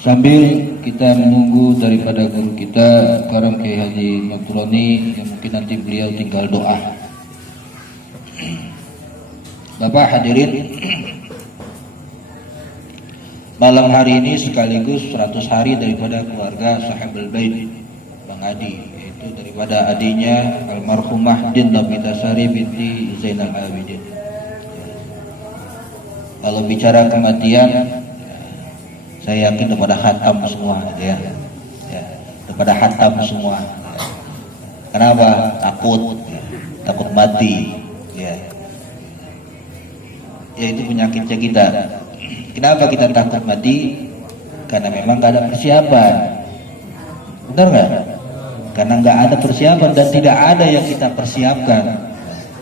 Sambil kita menunggu daripada guru kita Karam Kiai Haji Maturoni, yang mungkin nanti beliau tinggal doa. Bapak hadirin, malam hari ini sekaligus 100 hari daripada keluarga Sahabul Bait Bang Adi, yaitu daripada adinya almarhumah Din Nabitasari binti Zainal Abidin. Kalau bicara kematian, saya yakin kepada khatam semua, ya, kepada khatam semua. Kenapa? Takut mati, ya. Itu penyakitnya kita. Kenapa kita takut mati? Karena memang gak ada persiapan. Benar nggak? Karena nggak ada persiapan dan tidak ada yang kita persiapkan,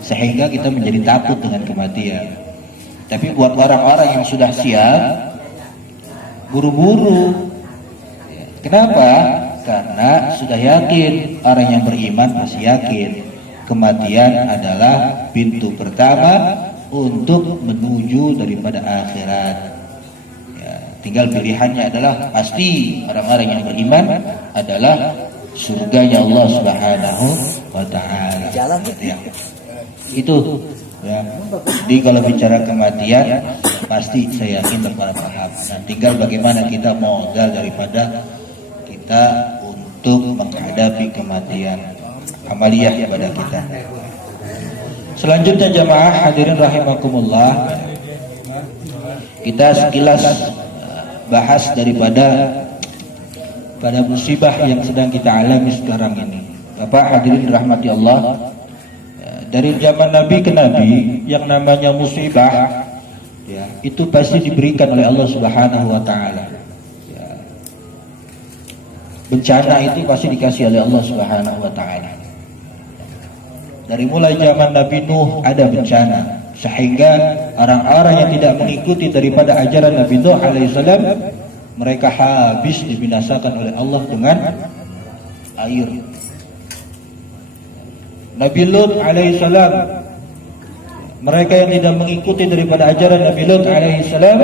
sehingga kita menjadi takut dengan kematian. Tapi buat orang-orang yang sudah siap, buru-buru. Kenapa? Karena sudah yakin, orang yang beriman pasti yakin kematian adalah pintu pertama untuk menuju daripada akhirat. Ya, tinggal pilihannya adalah pasti orang-orang yang beriman adalah surganya Allah Subhanahu wa Ta'ala. Ya. Itu ya. Jadi kalau bicara kematian pasti saya yakin para paham. Nah, tinggal bagaimana kita modal daripada kita untuk menghadapi kematian, amaliyah kepada kita. Selanjutnya jamaah hadirin rahimakumullah, kita sekilas bahas daripada pada musibah yang sedang kita alami sekarang ini. Bapak hadirin rahmati Allah, dari zaman Nabi ke Nabi yang namanya musibah, ya, itu pasti diberikan oleh Allah Subhanahu wa Ta'ala. Ya. Bencana itu pasti dikasih oleh Allah Subhanahu wa Ta'ala. Dari mulai zaman Nabi Nuh ada bencana, sehingga orang-orang yang tidak mengikuti daripada ajaran Nabi Nuh alaihissalam, mereka habis dibinasakan oleh Allah dengan air. Nabi Lut alaihissalam, mereka yang tidak mengikuti daripada ajaran Nabi Lut alaihissalam,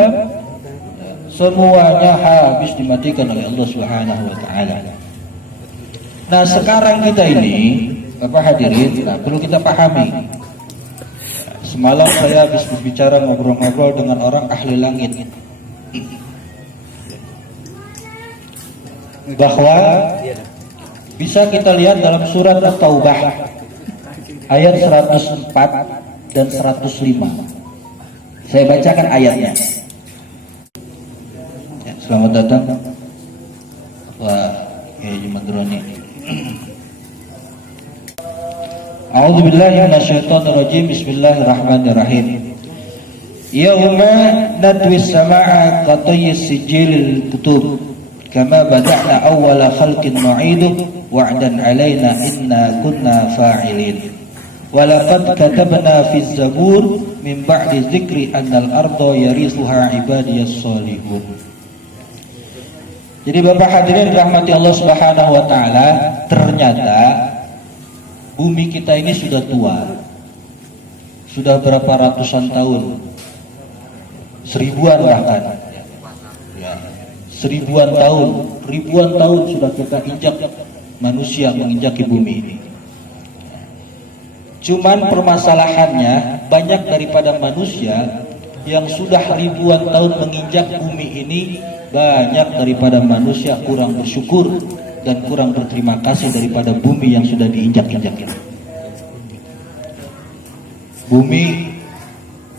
semuanya habis dimatikan oleh Allah Subhanahu wa Ta'ala. Nah, sekarang kita ini, Bapak hadirin, perlu kita pahami. Semalam saya habis berbicara, ngobrol-ngobrol dengan orang ahli langit, bahwa bisa kita lihat dalam surat At-Taubah ayat 104 dan 105. Saya bacakan ayatnya. Ya, selamat datang Pak Haji Madroni. A'udzu billahi minasyaitonir rajim. Bismillahirrahmanirrahim. Yauma nadwis samaa'a qatayyis sijilil kutub kama bada'na awwala khalqin nu'iduhu wa'dan 'alaina inna kunna fa'ilin. Walaqad katabna fiz zabur min ba'di dzikri annal arda yarithuha ibadiyas shalihun. Jadi Bapak hadirin rahmati Allah Subhanahu wa Ta'ala, ternyata bumi kita ini sudah tua. Sudah berapa ratusan tahun, seribuan bahkan ya, seribuan tahun, ribuan tahun sudah kita injak, manusia menginjaki bumi ini. Cuman permasalahannya, banyak daripada manusia yang sudah ribuan tahun menginjak bumi ini, banyak daripada manusia kurang bersyukur dan kurang berterima kasih daripada bumi yang sudah diinjak-injak ini. Bumi,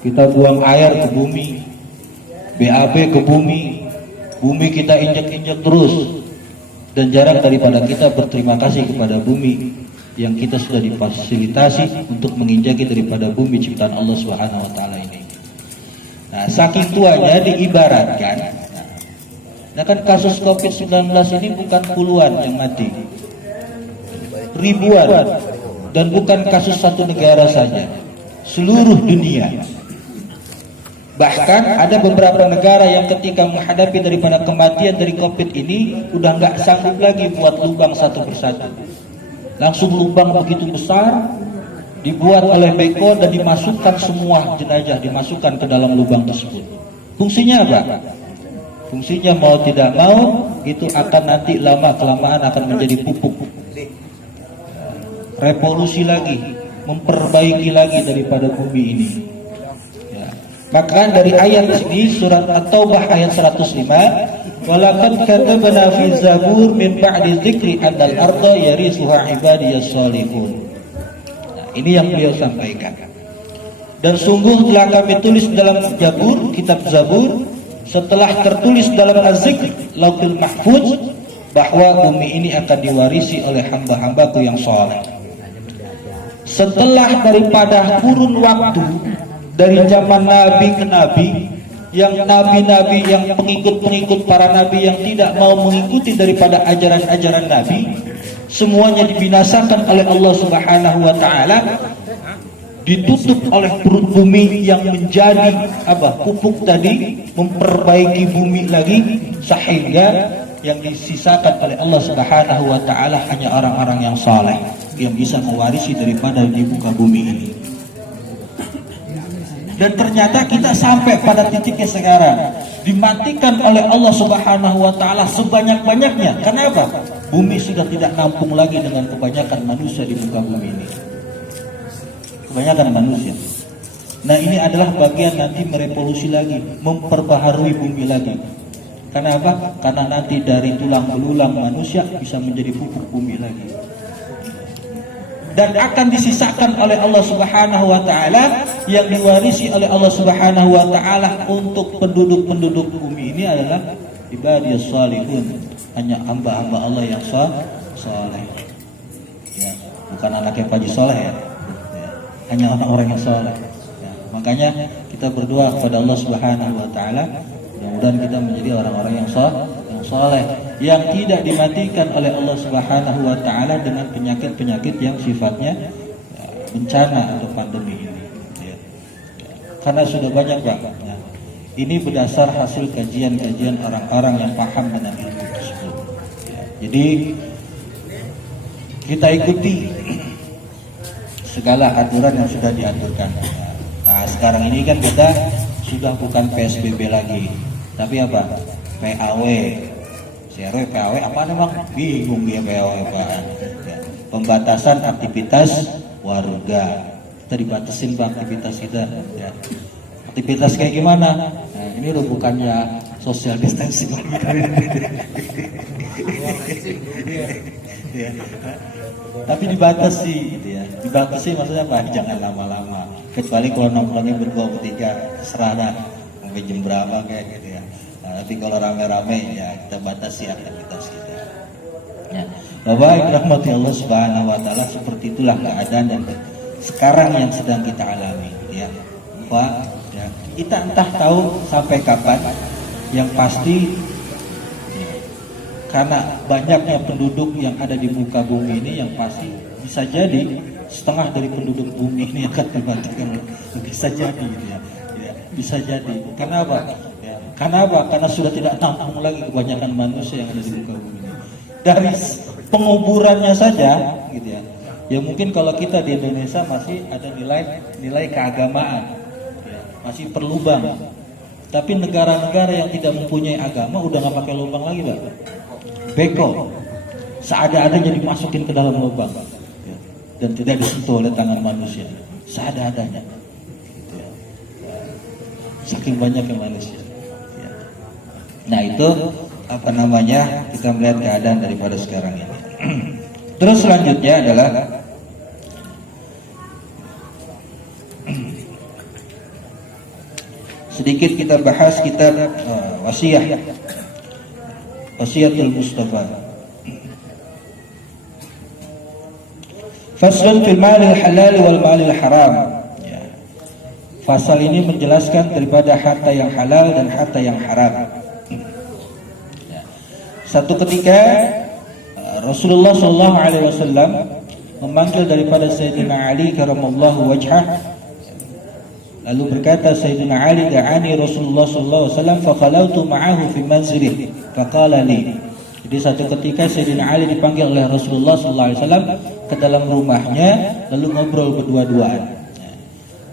kita buang air ke bumi, BAB ke bumi, bumi kita injak-injak terus, dan jarang daripada kita berterima kasih kepada bumi yang kita sudah difasilitasi untuk menginjaki daripada bumi ciptaan Allah Subhanahu wa Ta'ala ini. Nah, saking tuanya diibaratkan, nah kan kasus COVID-19 ini bukan puluhan yang mati, ribuan, dan bukan kasus satu negara saja, seluruh dunia. Bahkan ada beberapa negara yang ketika menghadapi daripada kematian dari COVID ini udah nggak sanggup lagi buat lubang satu persatu, langsung lubang begitu besar dibuat oleh beko dan dimasukkan semua jenazah, dimasukkan ke dalam lubang tersebut. Fungsinya apa? Fungsinya mau tidak mau itu akan nanti lama kelamaan akan menjadi pupuk. Revolusi lagi, memperbaiki lagi daripada bumi ini. Ya. Maka dari ayat ini surat At-Taubah ayat 105, walaqad katabna fi zabur min ba'di dzikri annal arda yarisuha ibadiyas shalihun. Nah, ini yang beliau sampaikan. Dan sungguh telah kami tulis dalam Zabur, kitab Zabur, setelah tertulis dalam Az-Zikr, Lauhul Mahfuz, bahwa bumi ini akan diwarisi oleh hamba-hambaku yang soleh. Setelah daripada kurun waktu dari zaman nabi ke nabi, yang nabi-nabi, yang pengikut-pengikut para nabi yang tidak mau mengikuti daripada ajaran-ajaran nabi, semuanya dibinasakan oleh Allah Subhanahu wa taala, ditutup oleh perut bumi yang menjadi pupuk tadi, memperbaiki bumi lagi, sehingga yang disisakan oleh Allah Subhanahu wa taala hanya orang-orang yang saleh yang bisa mewarisi daripada di muka bumi ini. Dan ternyata kita sampai pada titiknya sekarang, dimatikan oleh Allah Subhanahu wa taala sebanyak-banyaknya. Kenapa? Bumi sudah tidak nampung lagi dengan kebanyakan manusia di muka bumi ini. Kebanyakan manusia. Nah, ini adalah bagian nanti merevolusi lagi, memperbaharui bumi lagi. Karena apa? Karena nanti dari tulang belulang manusia bisa menjadi pupuk bumi lagi. Dan akan disisakan oleh Allah Subhanahu wa taala, yang diwarisi oleh Allah Subhanahu wa taala untuk penduduk-penduduk bumi ini adalah ibadiyas shalihun, hanya hamba-hamba Allah yang saleh. Ya, bukan anaknya Pak Haji Soleh ya. Hanya orang-orang yang saleh. Ya, makanya kita berdoa kepada Allah Subhanahu wa taala, mudah-mudahan kita menjadi orang-orang yang saleh, yang tidak dimatikan oleh Allah Subhanahu wa taala dengan penyakit-penyakit yang sifatnya bencana atau pandemi ini. Ya. Karena sudah banyak Pak. Ya. Ini berdasar hasil kajian-kajian orang-orang yang paham dengan ilmu tersebut. Ya. Jadi kita ikuti segala aturan yang sudah diaturkan. Nah, sekarang ini kan kita sudah bukan PSBB lagi, tapi apa? PAW. CRW, PAW apa memang bingung dia PAW Pak. Ya. Pembatasan aktivitas warga. Kita dibatasin Pak aktivitas kita. Ya. Aktivitas kayak gimana? Nah, ini udah bukannya social distancing lagi. Ya. Tapi dibatasi gitu ya. Dibatasi maksudnya apa? Jangan lama-lama. Kecuali kalau nongkrongnya berdua bertiga, terserah dah sampai jam berapa kayak gitu ya. Nah, tapi kalau rame-rame ya kita batasi aktivitas kita. Ya. Bapak Ibu rahmati Allah Subhanahu wa taala, seperti itulah keadaan dan sekarang yang sedang kita alami ya. Pak, ya, kita entah tahu sampai kapan, yang pasti karena banyaknya penduduk yang ada di muka bumi ini, yang pasti bisa jadi setengah dari penduduk bumi ini akan dimatikan. Bisa jadi gitu ya. Ya, bisa jadi. Kenapa? Ya, kenapa? Karena sudah tidak tampung lagi kebanyakan manusia yang ada di muka bumi ini. Dari penguburannya saja gitu ya. Ya mungkin kalau kita di Indonesia masih ada nilai keagamaan. Ya, masih perlubang. Tapi negara-negara yang tidak mempunyai agama udah nggak pakai lubang lagi, Pak. Beko, seada-adanya dimasukin ke dalam lubang ya, dan tidak disentuh oleh tangan manusia, seada-adanya ya. Saking banyaknya manusia ya. Nah itu apa namanya, kita melihat keadaan daripada sekarang ini. Terus selanjutnya adalah sedikit kita bahas kitab Wasiyatul Mustafa. Faslun fil malil halal wal malil haram. Ya. Fasal ini menjelaskan daripada harta yang halal dan harta yang haram. Ya. Satu ketika Rasulullah sallallahu alaihi wasallam memanggil daripada Sayyidina Ali karamallahu wajhah. Lalu berkata Sayyidina Ali, da'ani Rasulullah sallallahu alaihi wasallam fa khalautu ma'ahu fi manzilih faqala li. Jadi satu ketika Sayyidina Ali dipanggil oleh Rasulullah sallallahu alaihi wasallam ke dalam rumahnya, lalu ngobrol berdua-duaan.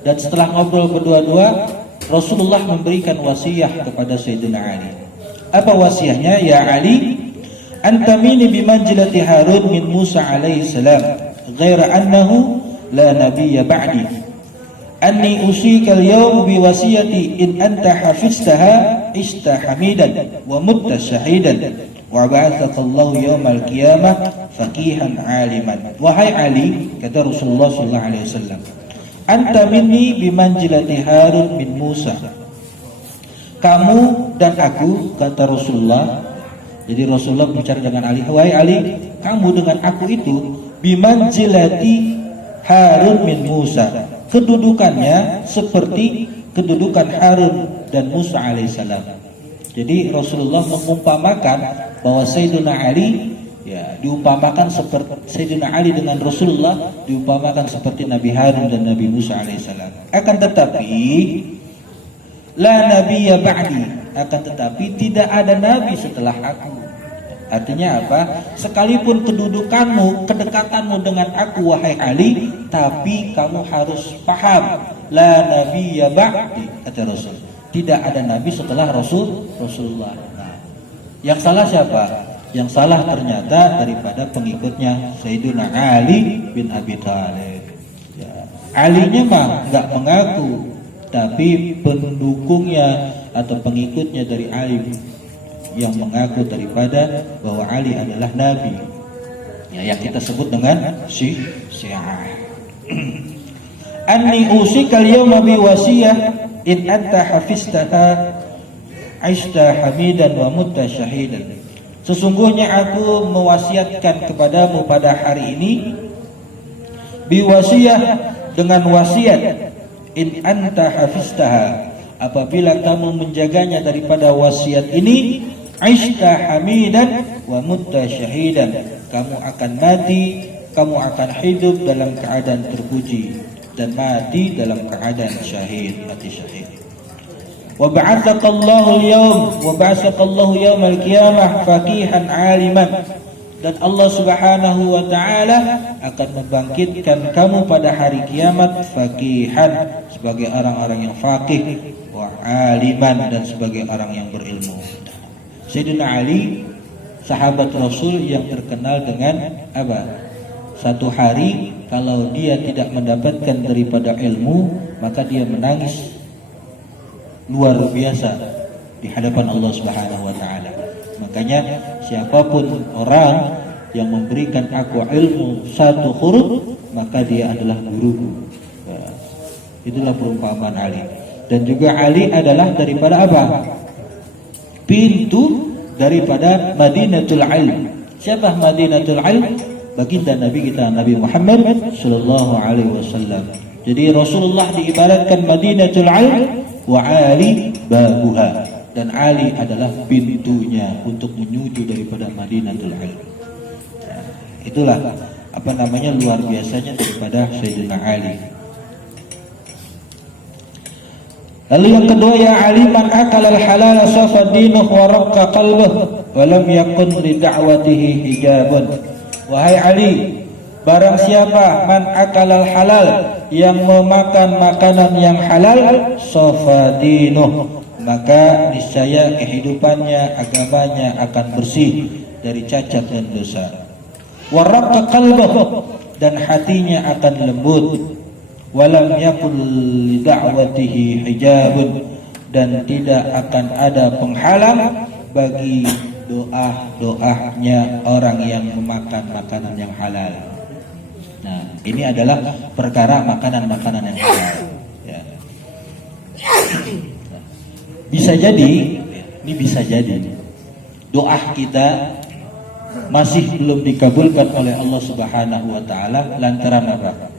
Dan setelah ngobrol berdua-dua, Rasulullah memberikan wasiat kepada Sayyidina Ali. Apa wasiatnya? Ya Ali, anta minni bimanzilati Harun min Musa alaihi salam, ghaira annahu la nabiyya ba'di. Anni usika al-yawm bi wasiyati in anta hafiztaha ista hamidan wa mutta shahidan wa ba'athaka Allah yawmal qiyamah faqihan aliman. Wahai Ali, kata Rasulullah sallallahu alaihi wasallam, anta minni bimanzilati Harun min Musa. Kamu dan aku, kata Rasulullah. Jadi Rasulullah bicara dengan Ali, wahai Ali, kamu dengan aku itu bimanzilati Harun min Musa, kedudukannya seperti kedudukan Harun dan Musa alaihissalam. Jadi Rasulullah mengumpamakan bahwa Sayyidina Ali ya diumpamakan seperti Sayyidina Ali dengan Rasulullah diumpamakan seperti Nabi Harun dan Nabi Musa alaihissalam. Akan tetapi la nabiyya ba'di, akan tetapi tidak ada nabi setelah aku. Artinya apa? Sekalipun kedudukanmu, kedekatanmu dengan aku wahai Ali, tapi kamu harus paham, la nabiyya ba'di, kata Rasul. Tidak ada nabi setelah Rasulullah. Nah, yang salah siapa? Yang salah ternyata daripada pengikutnya Sayyidina Ali bin Abi Thalib. Ya. Alinya mah nggak mengaku, tapi pendukungnya atau pengikutnya dari Ali yang mengaku daripada bahwa Ali adalah Nabi, ya, yang kita sebut dengan Syiah. Anni usika al-yawma bi wasiyah in anta hafiztaha aishta hamidan wa mutta syahidan. Sesungguhnya aku mewasiatkan kepadamu pada hari ini bi wasiyah, dengan wasiat, in anta hafiztaha, apabila kamu menjaganya daripada wasiat ini, aishta hamidan wa mutta syahidan, kamu akan mati, kamu akan hidup dalam keadaan terpuji dan mati dalam keadaan syahid, mati syahid. Wa ba'athaka Allahu al-yawm wa ba'athaka Allahu yawmal qiyamah faqihan aliman, dan Allah Subhanahu wa taala akan membangkitkan kamu pada hari kiamat faqihan, sebagai orang-orang yang faqih, wa aliman, dan sebagai orang yang berilmu. Sayyidina Ali, sahabat Rasul yang terkenal dengan apa? Satu hari kalau dia tidak mendapatkan daripada ilmu, maka dia menangis luar biasa di hadapan Allah Subhanahu wa taala. Makanya siapapun orang yang memberikan aku ilmu satu huruf, maka dia adalah guruku. Itulah perumpamaan Ali. Dan juga Ali adalah daripada apa? Pintu daripada Madinatul Ilm. Siapa Madinatul Ilm? Baginda Nabi kita, Nabi Muhammad sallallahu alaihi wasallam. Jadi Rasulullah diibaratkan Madinatul Ilm wa Ali babuha, dan Ali adalah pintunya untuk menuju daripada Madinatul Ilm. Itulah apa namanya luar biasanya daripada Sayyidina Ali. Lalu yang kedua, ya Ali, man akala al-halal safa dinuh wa raqqa qalbuh wa lam yakun li da'watihi hijabun. Wahai Ali, barang siapa man akala al-halal, yang memakan makanan yang halal, safa dinuh, maka niscaya kehidupannya, agamanya akan bersih dari cacat dan dosa. Wa raqqa qalbuh, dan hatinya akan lembut. Walam yakul li da'watihi hijabun, dan tidak akan ada penghalang bagi doa-doanya orang yang memakan makanan yang halal. Nah, ini adalah perkara makanan-makanan yang halal. Ya. Bisa jadi, ini bisa jadi doa kita masih belum dikabulkan oleh Allah Subhanahu wa taala lantaran apa?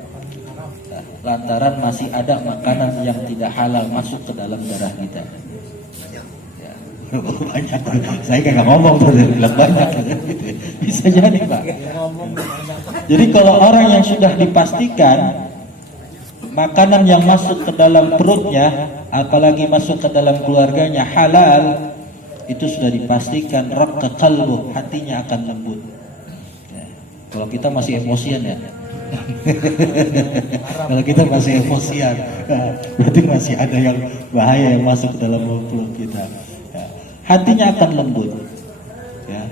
Lantaran masih ada makanan yang tidak halal masuk ke dalam darah kita. Ya. Banyak. Saya nggak ngomong tuh, bilang banyak. Bisa jadi Pak. Jadi kalau orang yang sudah dipastikan makanan yang masuk ke dalam perutnya, apalagi masuk ke dalam keluarganya halal, itu sudah dipastikan raqqa qalbuh, hatinya akan lembut. Ya. Kalau kita masih emosian ya. Kalau kita masih emosian, berarti masih ada yang bahaya yang masuk ke dalam mulut kita. Ya. hatinya akan lembut. Ya.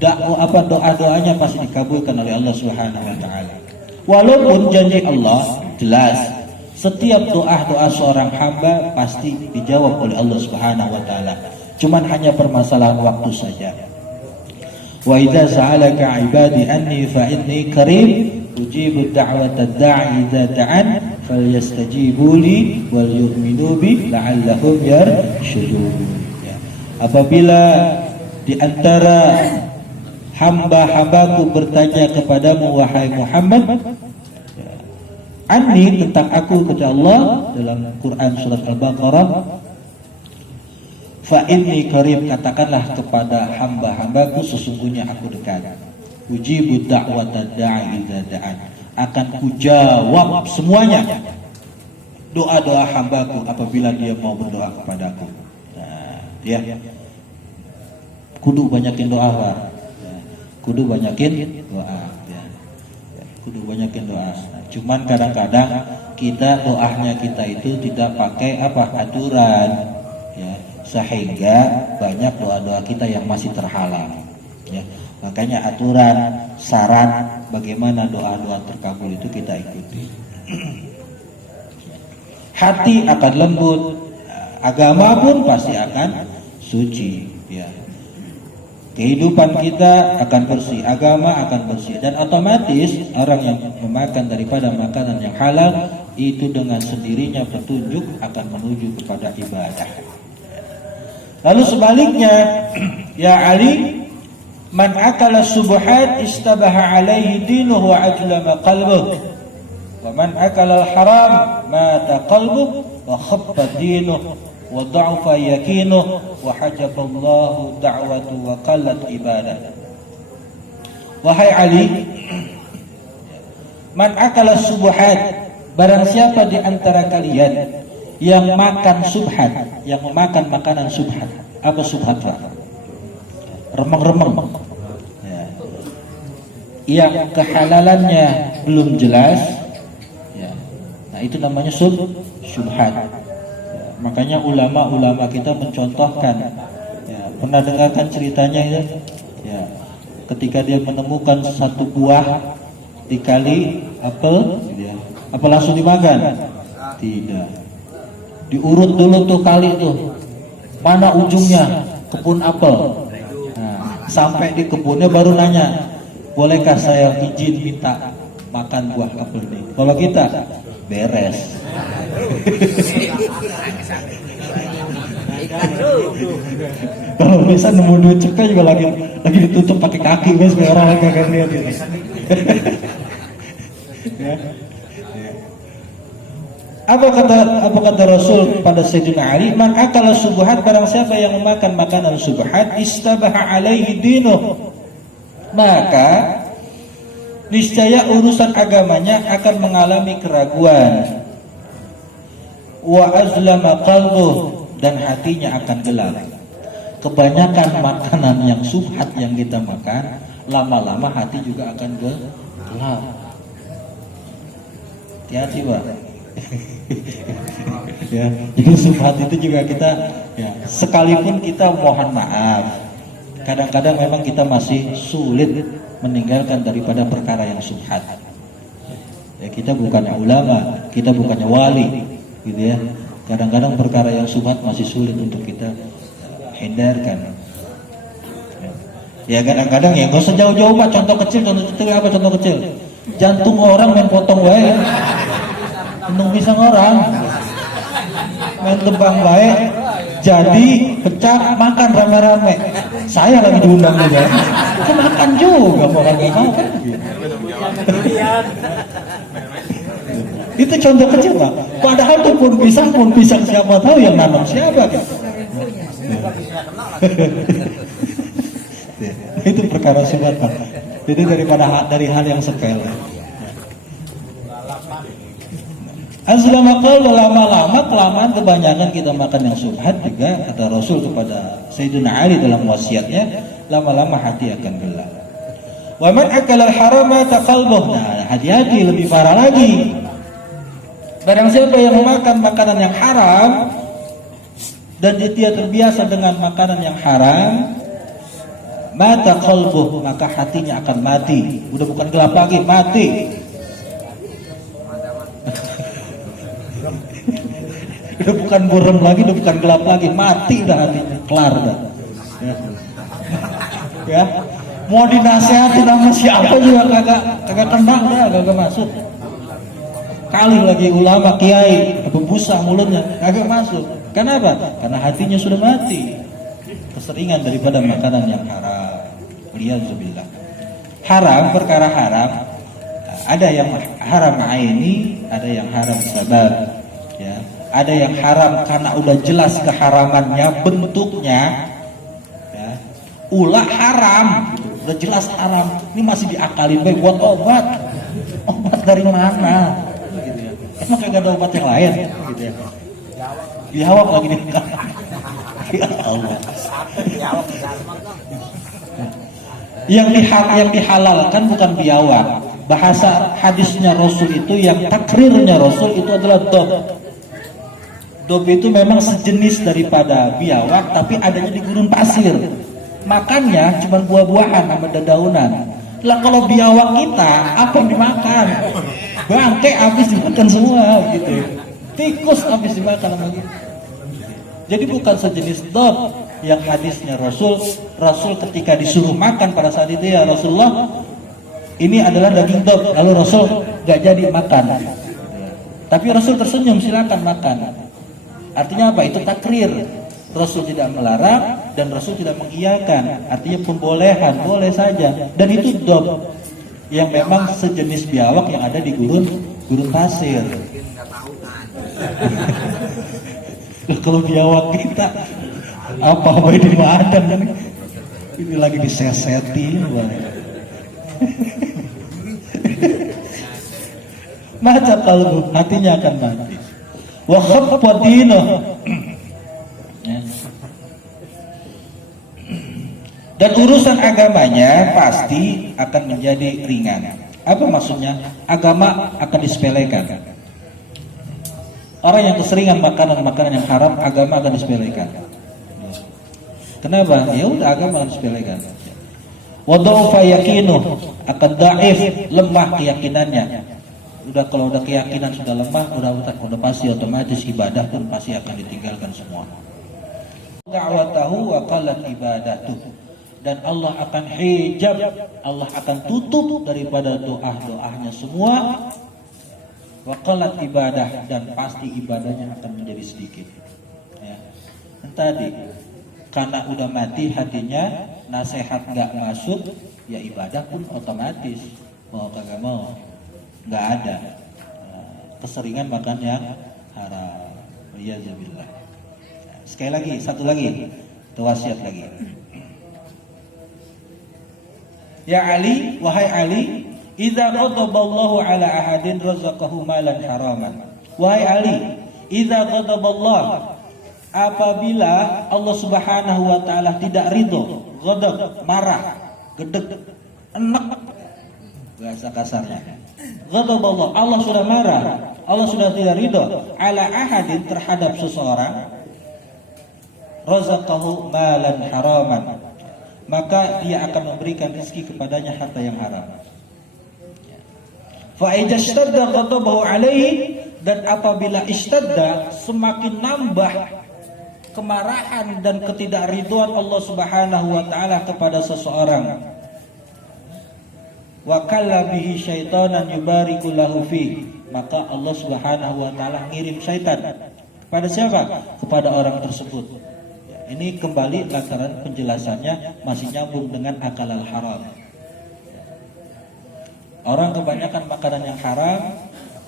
Doa-doanya pasti dikabulkan oleh Allah Subhanahu wa taala. Walaupun janji Allah jelas, setiap doa seorang hamba pasti dijawab oleh Allah Subhanahu wa taala. Cuman hanya permasalahan waktu saja. Wa idza sa'alaka 'ibadi anni fa inni qareeb ujibu da'watad da'i idza da'an falyastajibu li wal yu'minu bi la'allahum yarshudun. Ya. Apabila di antara hamba-hambaku bertanya kepadamu wahai Muhammad, ya, anni tentang aku, kata Allah dalam Quran surat Al-Baqarah, fa inni qarib, katakanlah kepada hamba-hambaku sesungguhnya aku dekat. Ujibu da'watad da'i idza da'an, akan kujawab semuanya doa-doa hambaku apabila dia mau berdoa kepadaku. Nah, ya. Kudu banyakin doa, Pak. Ya. Kudu banyakin doa, ya. Ya. Kudu banyakin doa. Nah, cuman kadang-kadang kita doanya kita itu tidak pakai aturan, ya. Sehingga banyak doa-doa kita yang masih terhalang, ya. Makanya aturan, saran bagaimana doa-doa terkabul itu kita ikuti. Hati akan lembut, agama pun pasti akan suci, ya. Kehidupan kita akan bersih, agama akan bersih, dan otomatis orang yang memakan daripada makanan yang halal itu dengan sendirinya petunjuk akan menuju kepada ibadah. Lalu sebaliknya, ya Ali, man akala subuhat istabaha alaihi dinuhu wa ajlama qalbuh, wa man akala al-haram mata qalbuh wa khabba dinuhu wa dha'fa yakinuhu wa hajaballahu da'watu wa qallat ibadah. Wahai Ali, man akala subuhat, barang siapa di antara kalian yang makan subhat, yang memakan makanan subhat. Apa subhat, Pak? Remeng-remeng, ya. Yang kehalalannya belum jelas, ya. Nah itu namanya subhat, ya. Makanya ulama-ulama kita mencontohkan, ya. Pernah dengarkan ceritanya itu, ya. Ketika dia menemukan satu buah dikali apel, ya. Apa langsung dimakan? Tidak. Diurut dulu tuh kali tuh, mana ujungnya kebun apel. Nah, sampai di kebunnya baru nanya, bolehkah saya izin minta makan buah apel ini? Kalau kita beres. Kalau bisa nemu duit cekai juga lagi ditutup pakai kaki, guys, orang lagi kagak lihat gitu. Ya. Apa kata Rasul pada Sayyidina Ali, man akala subhat, barang siapa yang memakan makanan subhat istabaha alaihi dinuh, maka niscaya urusan agamanya akan mengalami keraguan, wa azlama qalbuh, dan hatinya akan gelap. Kebanyakan makanan yang subhat yang kita makan, lama-lama hati juga akan gelap. Hati-hati, Pak. Ya, jadi subhat itu juga kita, ya, sekalipun kita mohon maaf, kadang-kadang memang kita masih sulit meninggalkan daripada perkara yang subhat. Ya, kita bukannya ulama, kita bukannya wali, gitu ya. Kadang-kadang perkara yang subhat masih sulit untuk kita hindarkan. Ya, kadang-kadang ya nggak usah jauh-jauh, Pak. Contoh kecil apa? Contoh kecil, jantung orang main potong wae. Menung pisang orang main tebang baik jadi pecah, makan rame-rame. Saya lagi diundang juga, kan makan juga, mau kagak mau kan gitu. Itu contoh kecil, Pak. Padahal tuh pohon pisang siapa tahu yang nanam siapa gitu. Itu perkara subhat, Pak. Jadi dari hal yang sepele. Azlama qalbu, lama-lama kelamaan kebanyakan kita makan yang subhat juga, kata Rasul kepada Sayyidina Ali dalam wasiatnya, lama-lama hati akan gelap. Wa man akala al-harama taqalbuh. Nah, hati-hati, lebih parah lagi. Barang siapa yang memakan makanan yang haram, dan dia terbiasa dengan makanan yang haram, mata qalbuh, maka hatinya akan mati. Udah bukan gelap lagi, mati. Udah bukan buram lagi, udah bukan gelap lagi, mati dah hatinya, kelar dah. Ya. Mau dinasehatin sama siapa juga kagak kena dah, kagak masuk. Kali lagi ulama kiai busa mulutnya kagak masuk. Kenapa? Karena hatinya sudah mati. Keseringan daripada makanan yang haram. Waliyadzubillah. Haram, perkara haram. Ada yang haram aini, ada yang haram sabab. Ya. Ada yang haram karena udah jelas keharamannya, bentuknya. Ya. Ulah haram. Udah jelas haram, ini masih diakalin baik buat obat. Obat dari mana? Gitu ya. Emang kagak ada obat yang lain? Gitu ya. Biawak lagi nih. Ya Allah. Yang dihalalkan bukan biawak. Bahasa hadisnya Rasul itu, yang takrirnya Rasul itu adalah dob. Dob itu memang sejenis daripada biawak, tapi adanya di gurun pasir. Makannya cuma buah-buahan sama dedaunan. Lah kalau biawak kita apa yang dimakan? Bangke habis dimakan semua gitu. Tikus habis dimakan sama gitu. Jadi bukan sejenis dob yang hadisnya Rasul ketika disuruh makan pada saat itu, ya Rasulullah, ini adalah daging dob. Lalu Rasul gak jadi makan. Tapi Rasul tersenyum, silakan makan. Artinya apa? Itu takrir. Rasul tidak melarang dan Rasul tidak mengiyakan, artinya pembolehan, boleh saja. Dan itu dob yang memang sejenis biawak yang ada di gurun pasir. Kalau biawak kita apa ini ada kan? Ini lagi diseseti. Mata kalbu, hatinya akan mati. Wa khaffa dinahu. Dan urusan agamanya pasti akan menjadi ringan. Apa maksudnya? Agama akan disepelekan. Orang yang keseringan makanan yang haram, agama akan disepelekan. Kenapa? Ya udah, agama akan disepelekan. Wa dha'fa yaqinuh, akan dhaif, lemah keyakinannya. Kalau udah keyakinan sudah lemah, udah pasti otomatis ibadah pun pasti akan ditinggalkan semua. Da'watahu wa qalat ibadatuh. Dan Allah akan hijab, Allah akan tutup daripada doa-doanya semua. Wa qalat ibadah, dan pasti ibadahnya akan menjadi sedikit. Ya. Tadi karena udah mati hatinya, nasihat nggak masuk, ya ibadah pun otomatis mau kagak mau nggak ada. Keseringan makan yang haram. Waliyadzubillah. Sekali lagi, satu lagi, wasiat lagi. Ya Ali, wahai Ali, idza ghadaballahu ala ahadin razaqahu malan haraman. Wahai Ali, idza ghadaballah, apabila Allah Subhanahu wa taala tidak ridho, ghadab, marah, gedeg, enek, bahasa kasarnya. Ghadaballah, Allah sudah marah, Allah sudah tidak ridho ala ahadin, terhadap seseorang, razaqahu malan haraman, maka dia akan memberikan rezeki kepadanya harta yang haram. Fa idza ishtadda ghadabahu alaihi, dan apabila ishtadda, semakin nambah kemarahan dan ketidakridhoan Allah Subhanahu wa taala kepada seseorang, wa kalla bihi syaitanan yubariku lahu fi, maka Allah Subhanahu wa taala ngirim syaitan kepada siapa? Kepada orang tersebut. Ini kembali lantaran penjelasannya masih nyambung dengan akal al-haram. Orang kebanyakan makanan yang haram,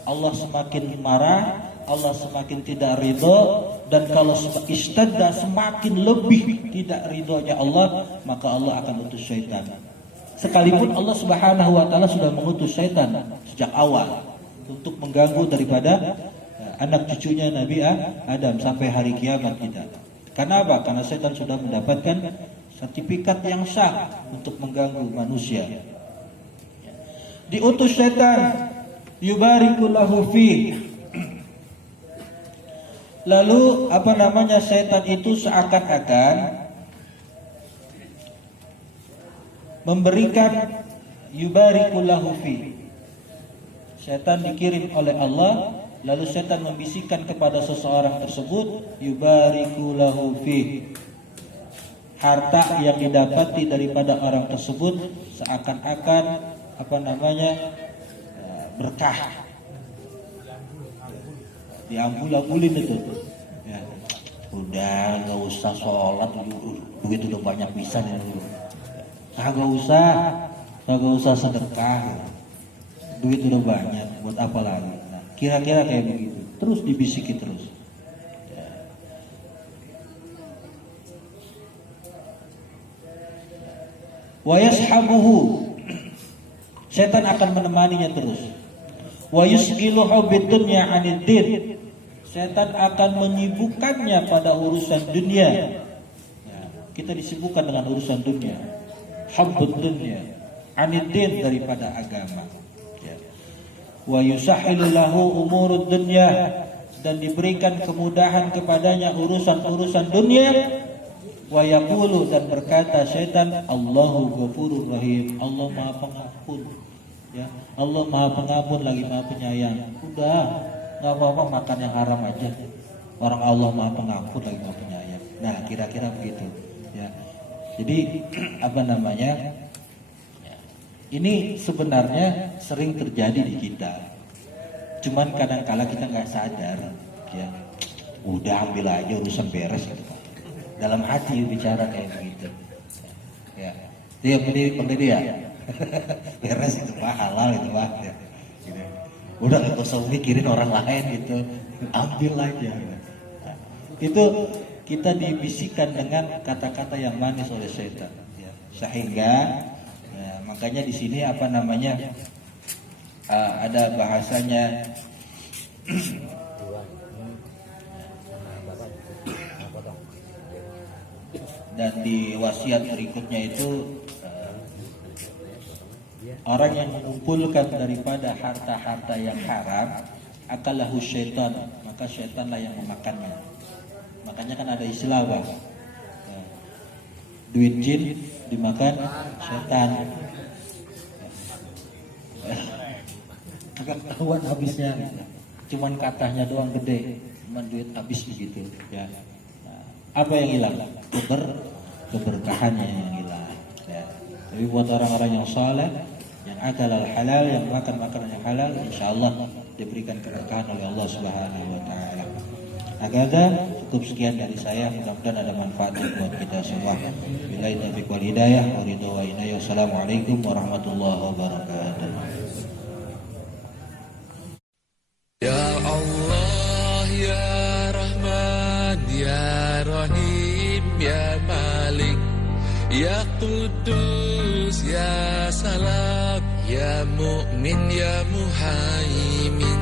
Allah semakin marah, Allah semakin tidak ridho, dan kalau istadda, semakin lebih tidak ridhonya Allah, maka Allah akan utus syaitan. Sekalipun Allah Subhanahu wa taala sudah mengutus syaitan sejak awal untuk mengganggu daripada anak cucunya Nabi Adam sampai hari kiamat tidak. Karena apa? Karena setan sudah mendapatkan sertifikat yang sah untuk mengganggu manusia. Diutus setan, yubariku lahu fi, Lalu setan itu seakan-akan memberikan yubarikulahu fi. Setan dikirim oleh Allah, lalu setan membisikkan kepada seseorang tersebut yubarikullahu fi. Harta yang didapati daripada orang tersebut seakan-akan berkah. Diambul-ambulin itu. Ya. Udah nggak usah sholat, duit udah banyak bisa nih. Kagak usah sedekah. Duit udah banyak, buat apa lagi? Nah, kira-kira kayak begitu. Terus dibisiki terus. Wa yashabuhu, setan akan menemaninya terus. Wa yusghiluhu bidunya 'anid din, setan akan menyibukkannya pada urusan dunia. Ya, kita disibukkan dengan urusan dunia. Hubbud dunya 'anid din, daripada agama. Ya. Wa yusahhilu lahu umurud dunya, dan diberikan kemudahan kepadanya urusan-urusan dunia. Wa yaqulu, dan berkata setan, Allahu ghafurur rahim, Allah Maha Pengampun. Ya, Allah Maha Pengampun lagi Maha Penyayang. Udah, enggak apa-apa makan yang haram aja. Orang Allah Maha Pengampun lagi Maha Penyayang. Nah, kira-kira begitu. Ya. Jadi ini sebenarnya sering terjadi di kita. Cuman kadang-kala kita nggak sadar. Ya, udah ambil aja urusan beres gitu. Dalam hati bicara kayak begitu. Ya, dia pendiri ya. Beres itu Pak, halal itu Pak. Ya. Gitu. Udah nggak usah mikirin orang lain gitu, ambil aja. Nah, itu kita dibisikkan dengan kata-kata yang manis oleh setan. Ya. Sehingga, ya, makanya di sini ada bahasanya. Dan di wasiat berikutnya itu orang yang mengumpulkan daripada harta-harta yang haram, akalahu syaitan, maka syaitanlah yang memakannya. Makanya kan ada istilah duit jin dimakan syaitan. Agak ketahuan habisnya, cuman katanya doang gede, cuman duit habis begitu. Ya. Apa yang hilang? Keberkahannya yang hilang. Ya. Tapi buat orang-orang yang saleh, yang akal halal, yang makan makanan yang halal, insyaallah diberikan keberkahan oleh Allah Subhanahu wa taala. Agada, cukup sekian dari saya, mudah-mudahan ada manfaatnya buat kita semua. Billahi taufiq wal hidayah, wa ridha wa inayah. Wassalamualaikum warahmatullahi wabarakatuh. Ya Allah, ya Rahman, ya Rahim, ya Malik, ya Qudus, ya Salam, ya Mu'min, ya Muhaimin,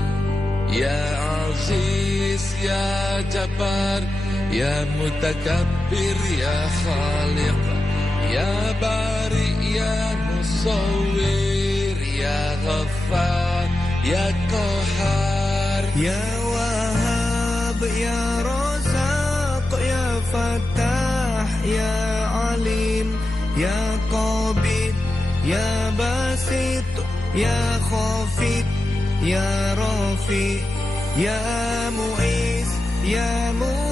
ya Aziz, ya Jabbar, ya Mutakabbir, ya Khaliq, ya Bari, ya Musawwir, ya Ghaffar, ya Qahar, ya Wahhab, ya Razaq, ya Fattah, ya Alim, ya Qabid, ya Basit, ya Khafid, ya Rafi, ya Mu'iz, ya Mu'iz.